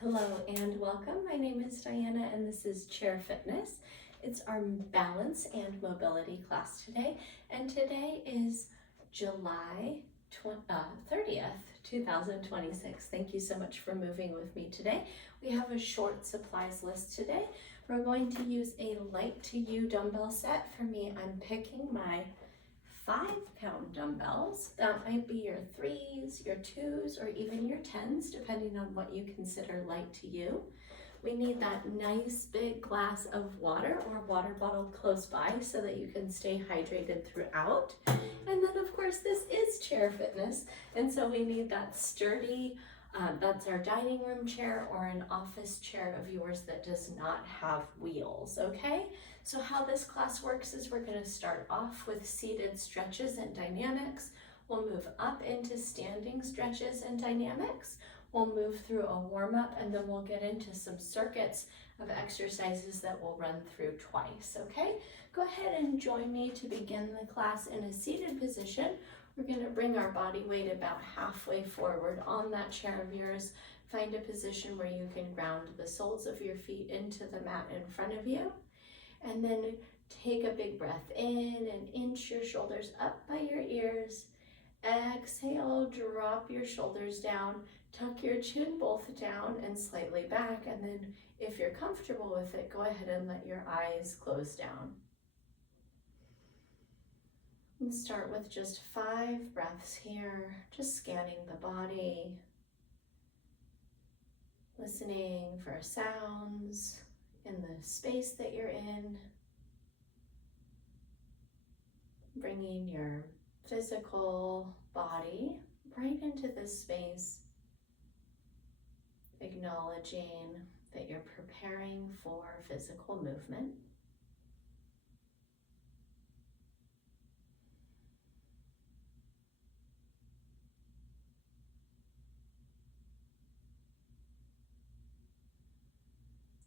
Hello and welcome. My name is Diana and this is Chair Fitness. It's our balance and mobility class today, and today is July 30th, 2026. Thank you so much for moving with me today. We have a short supplies list today. We're going to use a light to you dumbbell set. For me, I'm picking my 5-pound dumbbells. That might be your 3s, your 2s, or even your 10s, depending on what you consider light to you. We need that nice big glass of water or water bottle close by so that you can stay hydrated throughout. And then of course this is Chair Fitness, and so we need that sturdy, that's our dining room chair or an office chair of yours that does not have wheels, okay? So how this class works is we're going to start off with seated stretches and dynamics. We'll move up into standing stretches and dynamics. We'll move through a warm-up, and then we'll get into some circuits of exercises that we'll run through twice, okay? Go ahead and join me to begin the class in a seated position. We're going to bring our body weight about halfway forward on that chair of yours. Find a position where you can ground the soles of your feet into the mat in front of you. And then take a big breath in and inch your shoulders up by your ears. Exhale, drop your shoulders down, tuck your chin both down and slightly back, and then if you're comfortable with it, go ahead and let your eyes close down. And start with just 5 breaths here, just scanning the body, listening for sounds in the space that you're in, bringing your physical body right into this space, acknowledging that you're preparing for physical movement.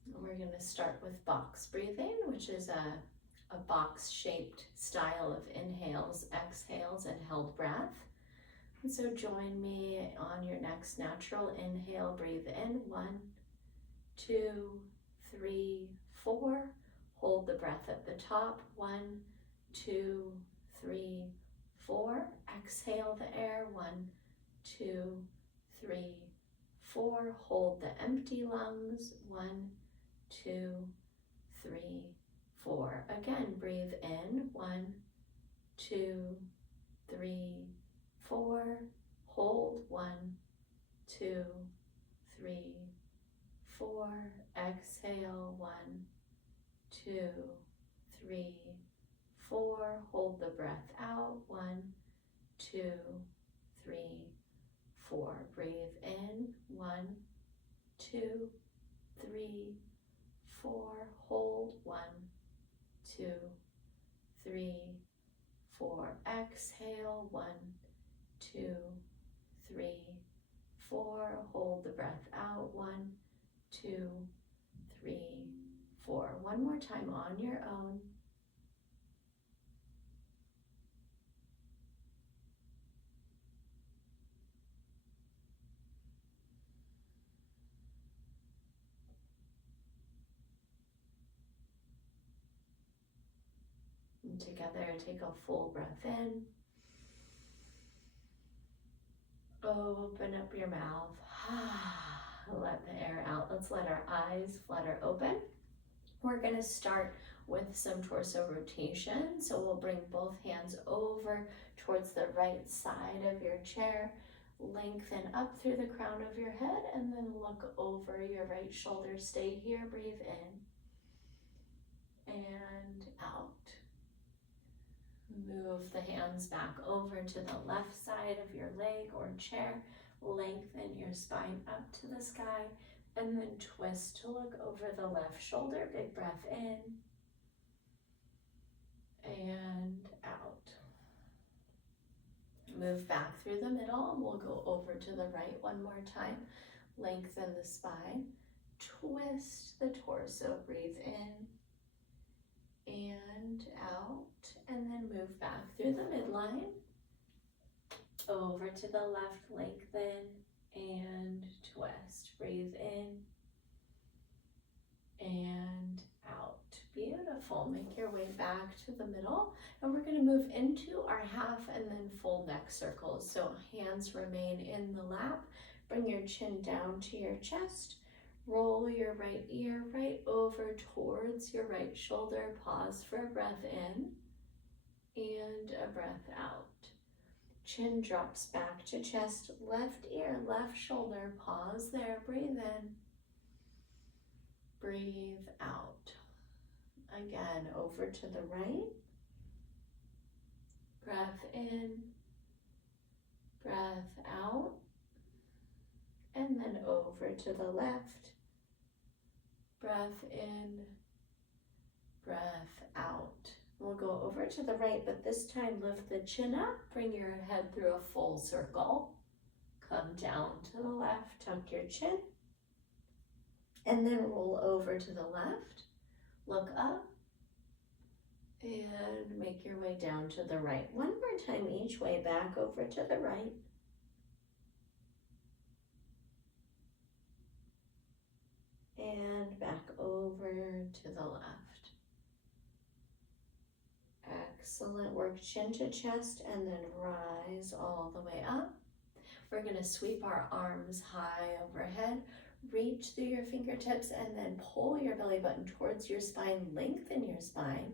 And we're going to start with box breathing, which is a box-shaped style of inhales, exhales, and held breath. And so join me on your next natural inhale. Breathe in, 1, 2, 3, 4. Hold the breath at the top, 1, 2, 3, 4. Exhale the air, 1, 2, 3, 4. Hold the empty lungs, 1, 2, 3, 4. Again, breathe in, 1, 2, 3, 4. Hold, 1, 2, 3, 4. Exhale, 1, 2, 3, 4. Hold the breath out, 1, 2, 3, 4. Breathe in, 1, 2, 3, 4. Hold, 1, 2, 3, 4. Exhale, 1, 2, 3, 4. Hold the breath out, 1, 2, 3, 4. One more time on your own. And together, take a full breath in. Open up your mouth. Let the air out. Let's let our eyes flutter open. We're going to start with some torso rotation. So we'll bring both hands over towards the right side of your chair. Lengthen up through the crown of your head and then look over your right shoulder. Stay here. Breathe in and out. Move the hands back over to the left side of your leg or chair. Lengthen your spine up to the sky and then twist to look over the left shoulder. Big breath in and out. Move back through the middle. We'll go over to the right one more time. Lengthen the spine. Twist the torso. Breathe in and out, and then move back through the midline, over to the left, lengthen and twist. Breathe in Wonderful. Make your way back to the middle, and we're going to move into our half and then full neck circles. So hands remain in the lap. Bring your chin down to your chest. Roll your right ear right over towards your right shoulder. Pause for a breath in and a breath out. Chin drops back to chest, left ear, left shoulder. Pause there, breathe in, breathe out. Again, over to the right. Breath in, breath out. And then over to the left. Breath in, breath out. We'll go over to the right, but this time lift the chin up, bring your head through a full circle. Come down to the left, tuck your chin, and then roll over to the left. Look up, and make your way down to the right. One more time each way, back over to the right. And back over to the left. Excellent work, chin to chest, and then rise all the way up. We're gonna sweep our arms high overhead, reach through your fingertips, and then pull your belly button towards your spine, lengthen your spine.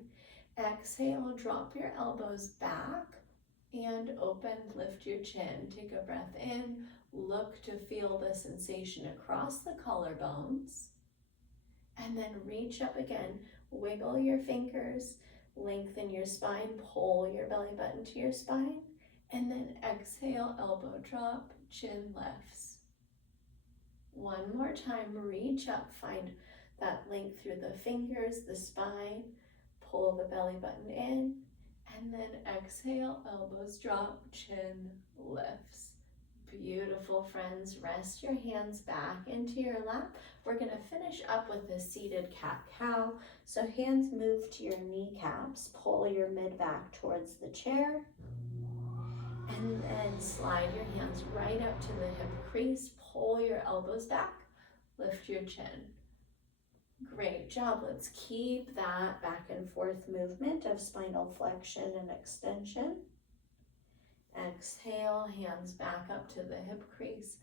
Exhale, drop your elbows back and open, lift your chin. Take a breath in, look to feel the sensation across the collarbones. And then reach up again, wiggle your fingers, lengthen your spine, pull your belly button to your spine, and then exhale, elbow drop, chin lifts. One more time, reach up, find that length through the fingers, the spine, pull the belly button in, and then exhale, elbows drop, chin lifts. Beautiful, friends. Rest your hands back into your lap. We're going to finish up with a seated cat-cow. So hands move to your kneecaps. Pull your mid back towards the chair. And then slide your hands right up to the hip crease. Pull your elbows back. Lift your chin. Great job. Let's keep that back and forth movement of spinal flexion and extension. Exhale, hands back up to the hip crease.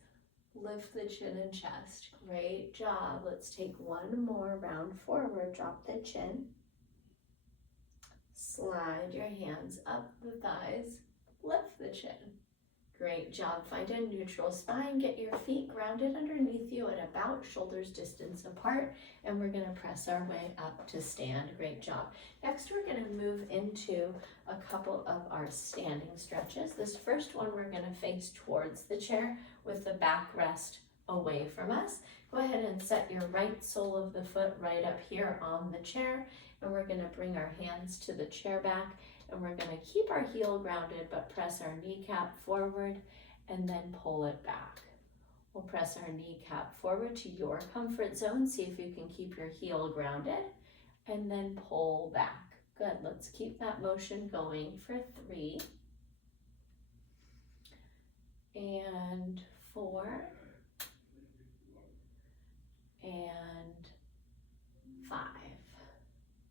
Lift the chin and chest. Great job. Let's take one more round forward. Drop the chin. Slide your hands up the thighs. Lift the chin. Great job. Find a neutral spine. Get your feet grounded underneath you at about shoulders distance apart. And we're going to press our way up to stand. Great job. Next, we're going to move into a couple of our standing stretches. This first one, we're going to face towards the chair with the backrest away from us. Go ahead and set your right sole of the foot right up here on the chair. And we're going to bring our hands to the chair back. And we're going to keep our heel grounded, but press our kneecap forward and then pull it back. We'll press our kneecap forward to your comfort zone. See if you can keep your heel grounded and then pull back. Good. Let's keep that motion going for 3 and 4 and 5.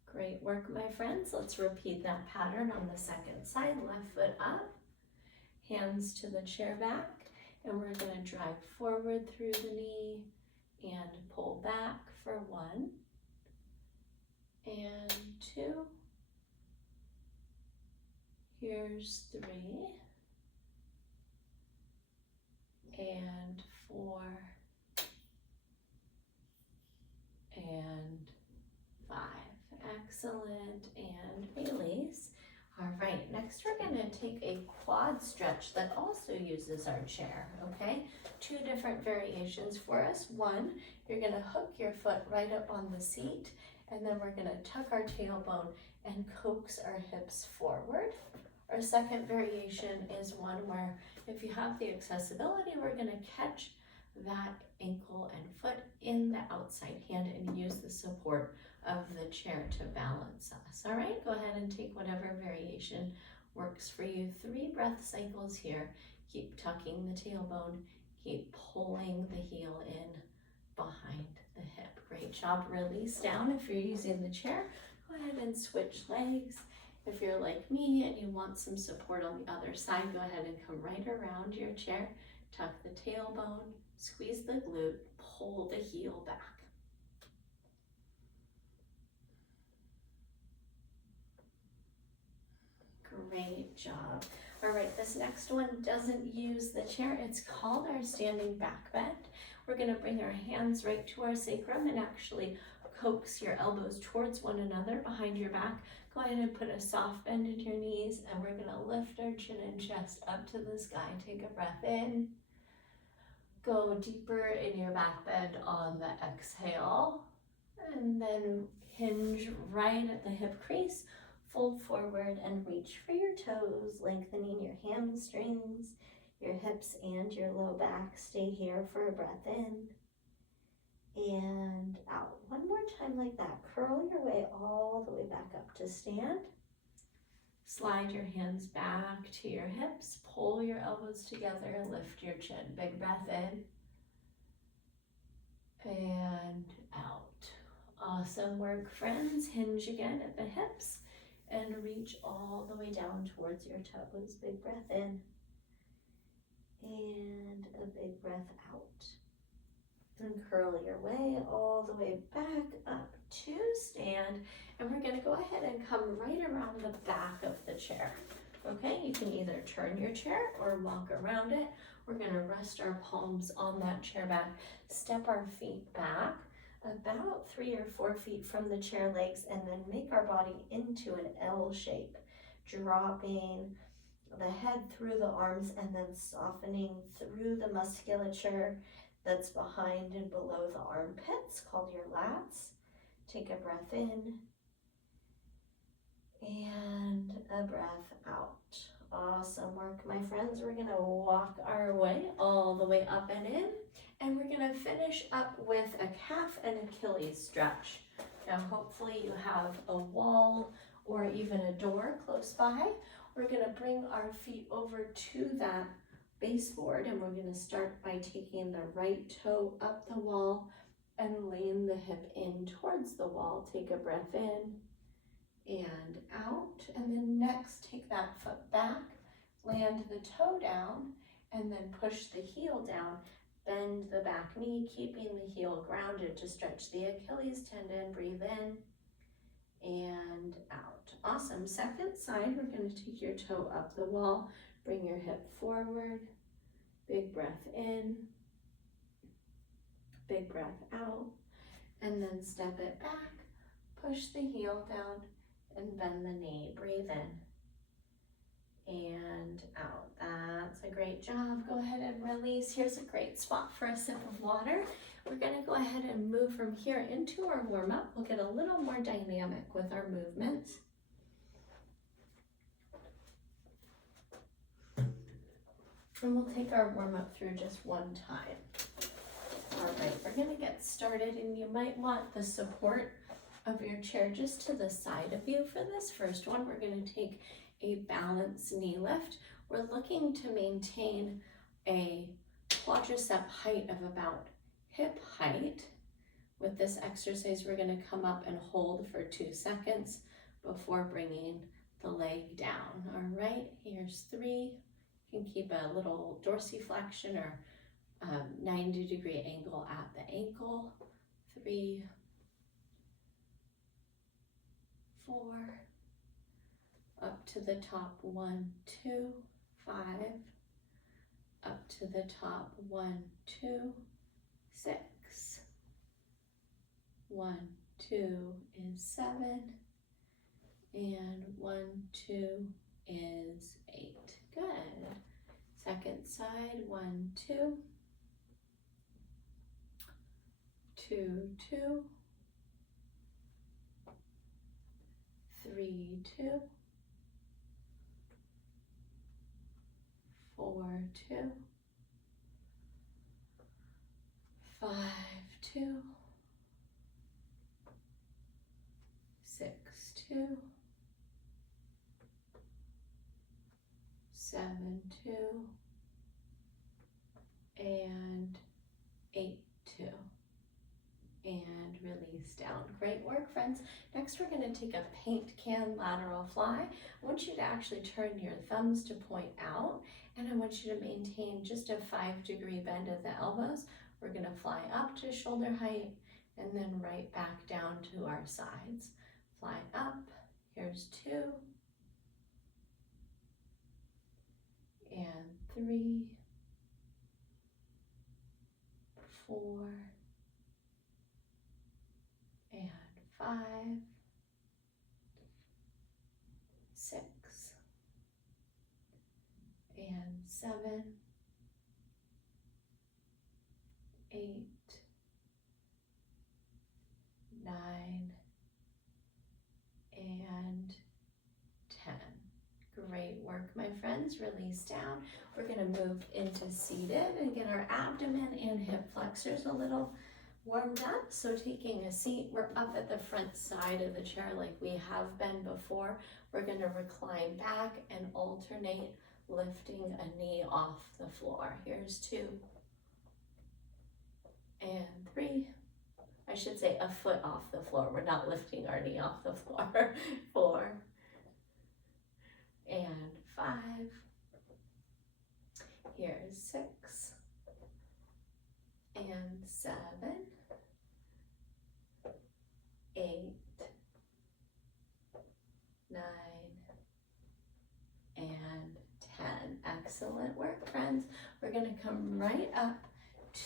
Great work, my friends. Let's repeat that pattern on the second side. Left foot up, hands to the chair back, and we're going to drive forward through the knee and pull back for 1 and 2. Here's 3 and 4 and 5. Excellent, and release. All right, next we're going to take a quad stretch that also uses our chair, okay? 2 different variations for us. One, you're going to hook your foot right up on the seat, and then we're going to tuck our tailbone and coax our hips forward. Our second variation is one where if you have the accessibility, we're going to catch that ankle and foot in the outside hand and use the support of the chair to balance us. All right, go ahead and take whatever variation works for you. 3 breath cycles here. Keep tucking the tailbone, keep pulling the heel in behind the hip. Great job. Release down if you're using the chair. Go ahead ahead and switch legs. If you're like me and you want some support on the other side, go ahead and come right around your chair, tuck the tailbone, squeeze the glute, pull the heel back. Great job. All right, this next one doesn't use the chair. It's called our standing back bend. We're gonna bring our hands right to our sacrum and actually coax your elbows towards one another behind your back. Go ahead and put a soft bend in your knees, and we're gonna lift our chin and chest up to the sky. Take a breath in. Go deeper in your back bend on the exhale, and then hinge right at the hip crease. Fold forward and reach for your toes, lengthening your hamstrings, your hips, and your low back. Stay here for a breath in and out. One more time like that. Curl your way all the way back up to stand. Slide your hands back to your hips. Pull your elbows together. Lift your chin. Big breath in and out. Awesome work, friends. Hinge again at the hips and reach all the way down towards your toes. Big breath in and a big breath out. And curl your way all the way back up to stand. And we're gonna go ahead and come right around the back of the chair. Okay, you can either turn your chair or walk around it. We're gonna rest our palms on that chair back, step our feet back about 3 or 4 feet from the chair legs, and then make our body into an L shape, dropping the head through the arms and then softening through the musculature that's behind and below the armpits, called your lats. Take a breath in and a breath out. Awesome work, my friends. We're gonna walk our way all the way up and in, and we're gonna finish up with a calf and Achilles stretch. Now, hopefully you have a wall or even a door close by. We're gonna bring our feet over to that baseboard, and we're gonna start by taking the right toe up the wall and lean the hip in towards the wall. Take a breath in and out, and then next take that foot back, land the toe down, and then push the heel down. Bend the back knee, keeping the heel grounded to stretch the Achilles tendon. Breathe in and out. Awesome. Second side, we're going to take your toe up the wall, bring your hip forward, big breath in, big breath out, and then step it back, push the heel down, and bend the knee. Breathe in and out. That's a great job. Go ahead and release. Here's a great spot for a sip of water. We're going to go ahead and move from here into our warm-up. We'll get a little more dynamic with our movements. And we'll take our warm-up through just one time. All right, we're going to get started, and you might want the support of your chair just to the side of you for this first one. We're going to take a balanced knee lift. We're looking to maintain a quadricep height of about hip height. With this exercise, we're going to come up and hold for 2 seconds before bringing the leg down. All right, here's 3. You can keep a little dorsiflexion or 90-degree angle at the ankle. 3, 4, up to the top, 1, 2, 5, up to the top, 1, 2, 6, 1, 2 is 7, and 1, 2 is 8. Good. Second side, 1, 2, 2, 2, 3, 2, 4, 2, 5, 2, 6, 2, 7, 2, and 8, 2. And release release down. Great work, friends. Next, we're going to take a paint can lateral fly. I want you to actually turn your thumbs to point out, and I want you to maintain just a 5-degree bend at the elbows. We're going to fly up to shoulder height and then right back down to our sides. Fly up. Here's 2 and 3, 4 and 5, 6 and 7, 8, 9 and 10. Great work, my friends. Release down. We're going to move into seated and get our abdomen and hip flexors a little warmed up. So taking a seat, we're up at the front side of the chair like we have been before. We're going to recline back and alternate lifting a knee off the floor. Here's 2 and 3. I should say a foot off the floor. We're not lifting our knee off the floor. 4 and 5. Here's 6 and 7, 8, 9 and 10. Excellent work, friends. We're going to come right up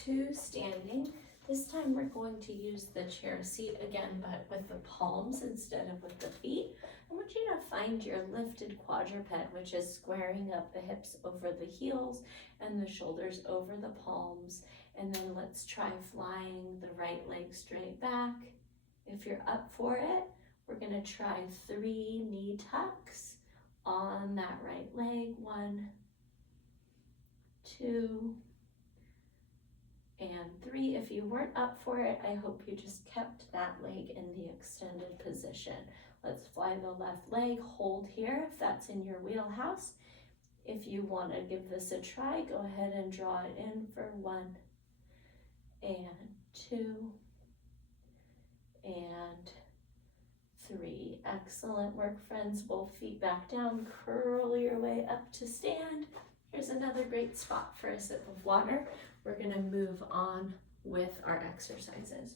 to standing. This time we're going to use the chair seat again, but with the palms instead of with the feet. I want you to find your lifted quadruped, which is squaring up the hips over the heels and the shoulders over the palms. And then let's try flying the right leg straight back. If you're up for it, we're going to try 3 knee tucks on that right leg. 1, 2, and 3. If you weren't up for it, I hope you just kept that leg in the extended position. Let's fly the left leg, hold here if that's in your wheelhouse. If you want to give this a try, go ahead and draw it in for 1 and 2 and 3. Excellent work, friends. Both feet back down, curl your way up to stand. Here's another great spot for a sip of water. We're going to move on with our exercises.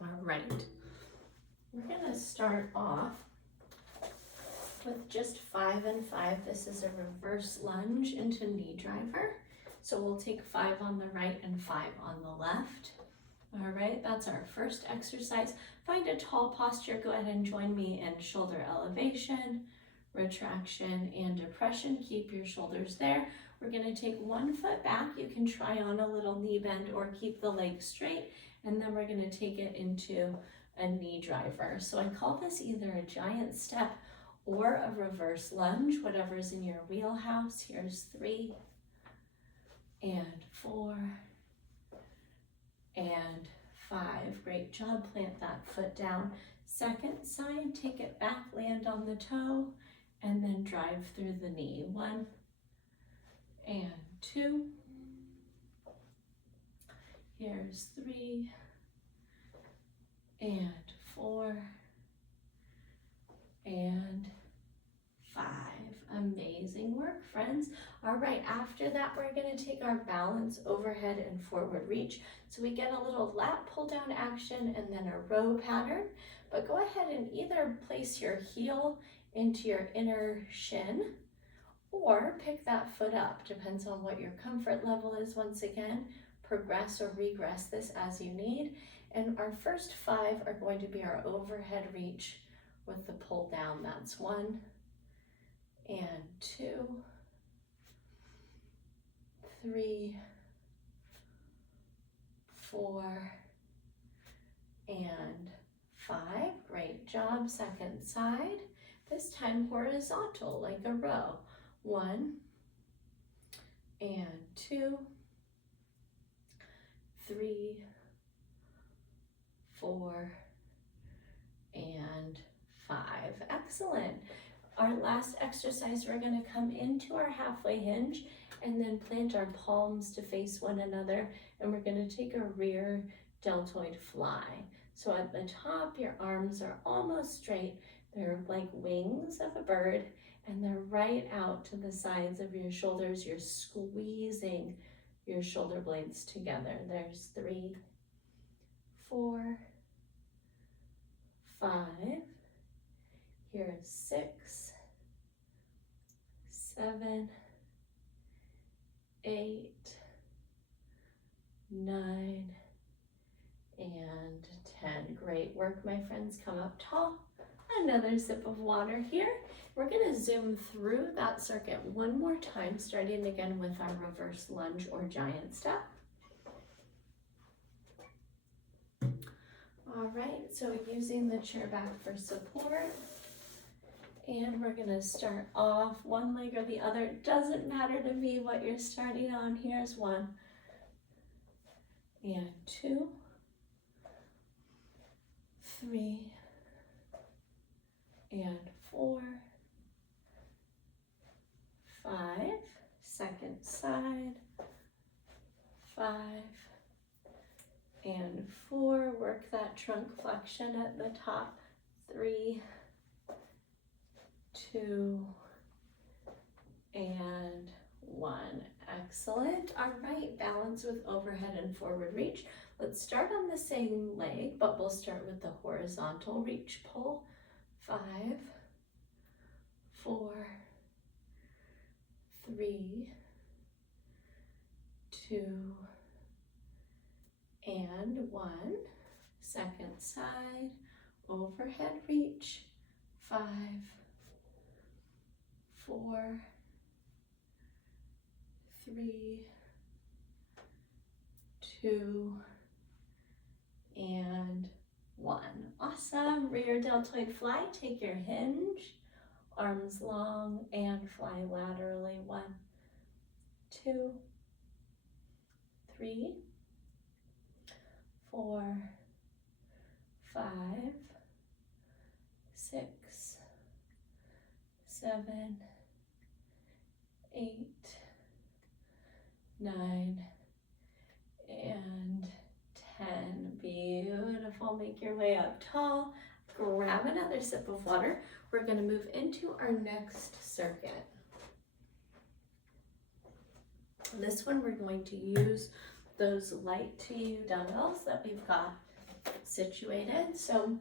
All right. We're going to start off with just 5 and 5. This is a reverse lunge into knee driver. So we'll take 5 on the right and 5 on the left. All right, that's our first exercise. Find a tall posture. Go ahead and join me in shoulder elevation, retraction, and depression. Keep your shoulders there. We're going to take 1 foot back. You can try on a little knee bend or keep the leg straight, and then we're going to take it into a knee driver. So I call this either a giant step or a reverse lunge, whatever's in your wheelhouse. Here's 3 and 4 and 5. Great job. Plant that foot down. Second side, take it back, land on the toe, and then drive through the knee. 1 and 2. Here's 3 and 4 and 5. Amazing work, friends. All right, after that, we're going to take our balance overhead and forward reach. So we get a little lat pull down action and then a row pattern. But go ahead and either place your heel into your inner shin or pick that foot up. Depends on what your comfort level is. Once again, progress or regress this as you need. And our first 5 are going to be our overhead reach with the pull down. That's 1 and 2, 3, 4, and 5. Great job. Second side. This time horizontal, like a row. 1 and 2, 3, 4, and 5. Excellent. Our last exercise, we're going to come into our halfway hinge and then plant our palms to face one another, and we're going to take a rear deltoid fly. So at the top, your arms are almost straight. They're like wings of a bird, and they're right out to the sides of your shoulders. You're squeezing your shoulder blades together. There's 3, 4, 5. Here's 6, 7, 8, 9, and 10. Great work, my friends. Come up tall. Another sip of water here. We're going to zoom through that circuit one more time, starting again with our reverse lunge or giant step. All right, so using the chair back for support. And we're going to start off one leg or the other. It doesn't matter to me what you're starting on. Here's 1 and 2, 3, and 4, 5, second side, 5, and 4, work that trunk flexion at the top, 3, 2, and 1. Excellent. All right, balance with overhead and forward reach. Let's start on the same leg, but we'll start with the horizontal reach pull. 5, 4, 3, 2, and 1. Second side, overhead reach. 5, 4, 3, 2, and 1. Awesome. Rear deltoid fly. Take your hinge, arms long, and fly laterally. 1, 2, 3, 4, 5, 6, 7, 8, 9, and 10. Beautiful. Make your way up tall. Grab another sip of water. We're going to move into our next circuit. This one we're going to use those light to you dumbbells that we've got situated. So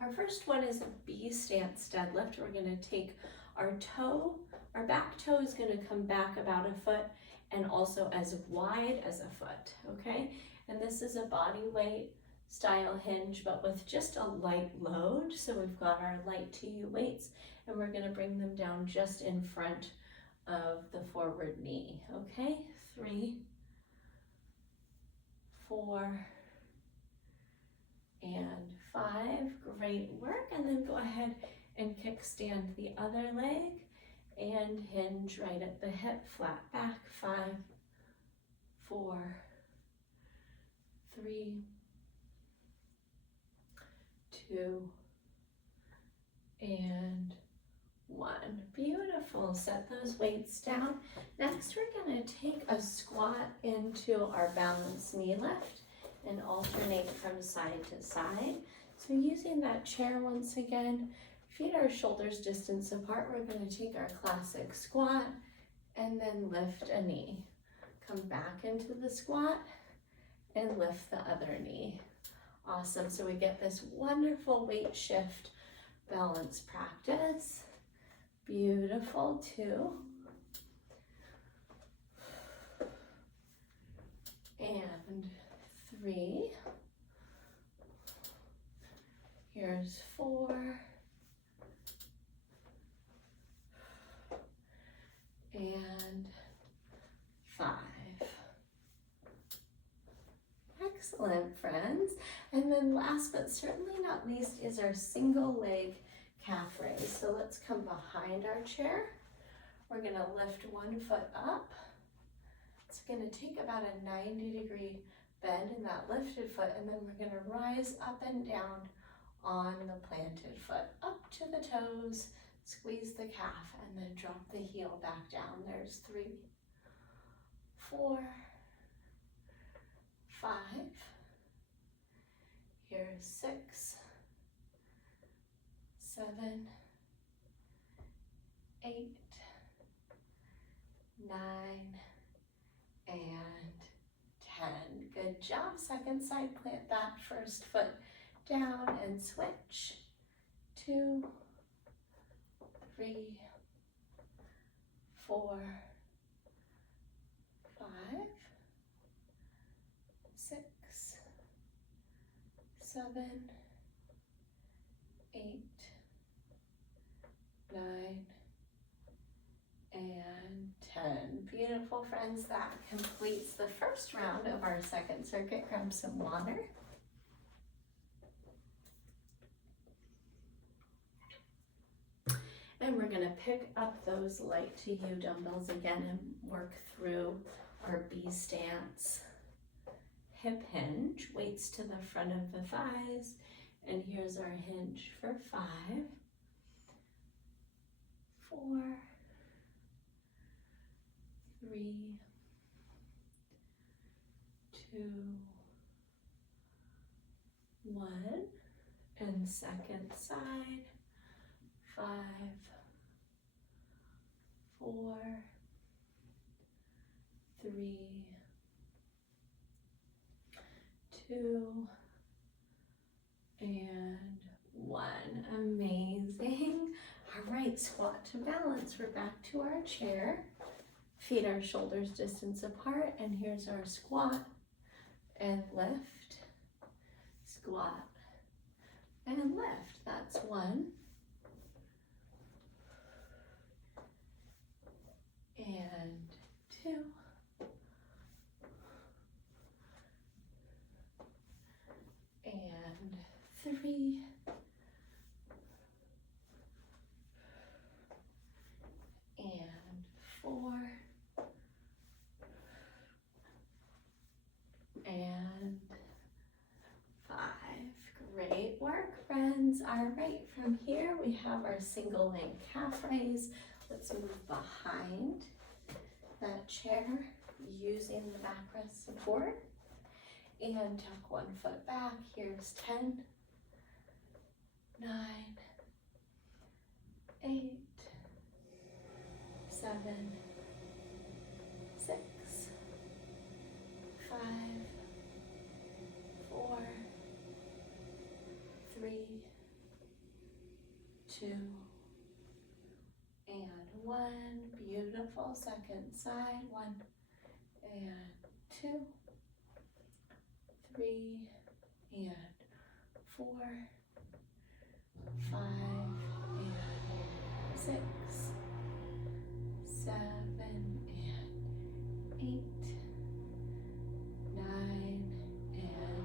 our first one is a B stance deadlift. We're going to take our toe, our back toe is going to come back about a foot and also as wide as a foot, okay? And this is a body weight style hinge, but with just a light load. So we've got our light to you weights, and we're going to bring them down just in front of the forward knee, okay? 3, 4, and 5. Great work. And then go ahead and kickstand the other leg and hinge right at the hip, flat back. 5, 4, 3, 2, and 1. Beautiful. Set those weights down. Next, we're going to take a squat into our balanced knee lift and alternate from side to side. So using that chair once again, feet are shoulders distance apart. We're going to take our classic squat and then lift a knee. Come back into the squat and lift the other knee. Awesome. So we get this wonderful weight shift balance practice. Beautiful. 2. And 3. Here's 4. And 5. Excellent, friends. And then last but certainly not least is our single leg calf raise. So let's come behind our chair. We're going to lift one foot up. It's going to take about a 90-degree bend in that lifted foot, and then we're going to rise up and down on the planted foot, up to the toes, squeeze the calf, and then drop the heel back down. There's 3, 4, 5, Here's 6, 7, 8, 9, and 10. Good job. Second side, plant that first foot down and switch. 2, 3, 4, 5, 6, 7, 8, 9, and 10. Beautiful, friends. That completes the first round of our second circuit. Grab some water. And we're going to pick up those light to you dumbbells again and work through our B stance. Hip hinge, weights to the front of the thighs. And here's our hinge for 5, 4, 3, 2, 1. And second side. 5, 4, 3, 2, and 1. Amazing. All right, squat to balance. We're back to our chair. Feet are shoulders distance apart, and here's our squat and lift, squat and lift. That's 1. And 2. And 3. And 4. And 5. Great work, friends. All right, from here we have our single leg calf raise. Let's move behind that chair using the backrest support and tuck one foot back. Here's 10, 9, 8, 7, 6, 5, 4, 3, 2, and 1. Beautiful. Second side. 1 and 2, 3 and 4, 5 and 6, 7 and 8, 9 and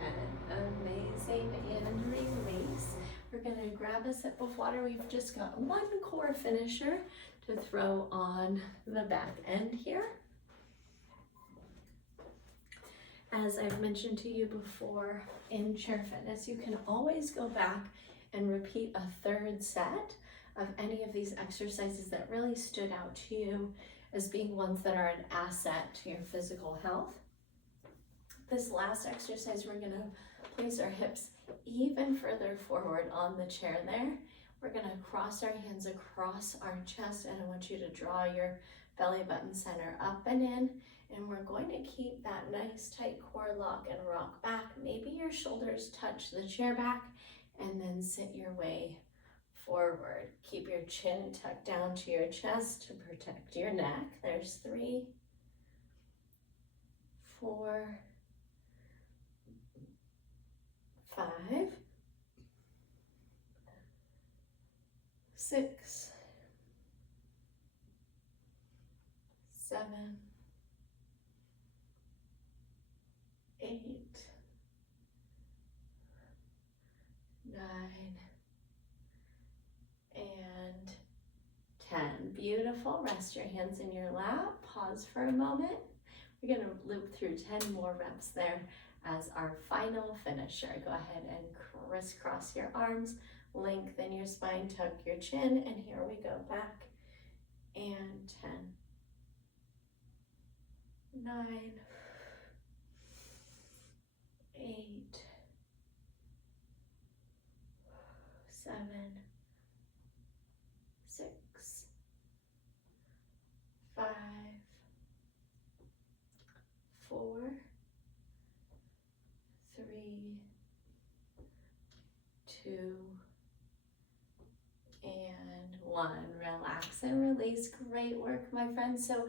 10. Amazing. And release. We're going to grab a sip of water. We've just got one core finisher to throw on the back end here. As I've mentioned to you before in Chair Fitness, you can always go back and repeat a third set of any of these exercises that really stood out to you as being ones that are an asset to your physical health. This last exercise, we're going to place our hips even further forward on the chair there. We're going to cross our hands across our chest, and I want you to draw your belly button center up and in, and we're going to keep that nice tight core lock and rock back. Maybe your shoulders touch the chair back, and then sit your way forward. Keep your chin tucked down to your chest to protect your neck. There's 3, 4, 5, 6, 7, 8, 9, and 10. Beautiful. Rest your hands in your lap. Pause for a moment. We're going to loop through 10 more reps there as our final finisher. Go ahead and crisscross your arms, lengthen your spine, tuck your chin, and here we go. Back and 10, 9, 8, relax and release. Great work, my friends. So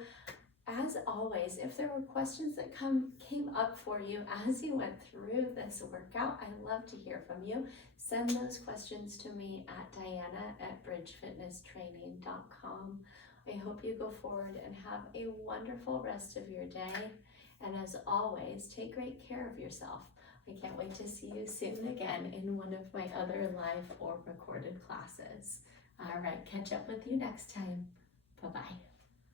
as always, if there were questions that came up for you as you went through this workout, I'd love to hear from you. Send those questions to me at diana@bridgefitnesstraining.com. I hope you go forward and have a wonderful rest of your day. And as always, take great care of yourself. I can't wait to see you soon again in one of my other live or recorded classes. All right, catch up with you next time. Bye-bye.